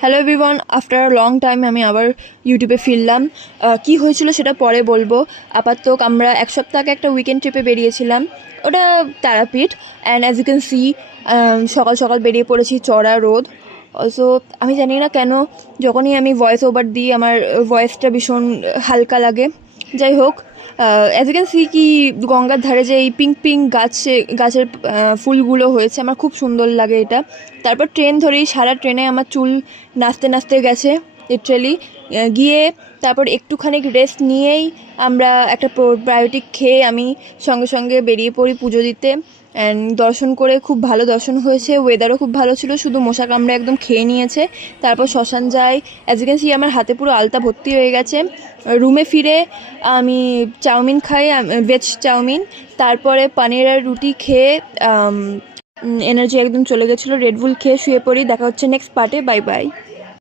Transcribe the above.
Hello everyone, after a long time আমি আবার ইউটিউবে ফিরলাম। কি হয়েছিল সেটা পরে বলবো। আপাতত আমরা এক সপ্তাহ আগে একটা উইকেন্ড ট্রিপে বেরিয়েছিলাম, ওটা Tarapith. And as you can see, সকাল সকাল বেরিয়ে পড়েছি, চড়া রোদ। অলসো আমি জানি না কেন যখনই আমি ভয়েস ওভার দিই আমার ভয়েসটা ভীষণ হালকা লাগে। যাই হোক, অ্যাজ ইউ ক্যান সি কি গঙ্গার ধারে যে এই পিঙ্ক পিঙ্ক গাছের ফুলগুলো হয়েছে, আমার খুব সুন্দর লাগে এটা। তারপর ট্রেন ধরেই সারা ট্রেনে আমার চুল নাচতে নাচতে গেছে লিটারেলি। গিয়ে তারপর একটুখানি রেস্ট নিয়েই আমরা একটা প্রোবায়োটিক খেয়ে আমি সঙ্গে সঙ্গে বেরিয়ে পড়ি পুজো দিতে। অ্যান্ড দর্শন করে খুব ভালো দর্শন হয়েছে, ওয়েদারও খুব ভালো ছিল, শুধু মশা কামড়ে একদম খেয়ে নিয়েছে। তারপর শ্মশান যাই, অ্যাজ ইউ ক্যান সি আমার হাতে পুরো আলতা ভর্তি হয়ে গেছে। রুমে ফিরে আমি চাউমিন খাই, ভেজ চাউমিন। তারপরে পানিরের রুটি খেয়ে এনার্জি একদম চলে গেছিলো, রেডবুল খেয়ে শুয়ে পড়ি। দেখা হচ্ছে নেক্সট পার্টে, বাই বাই।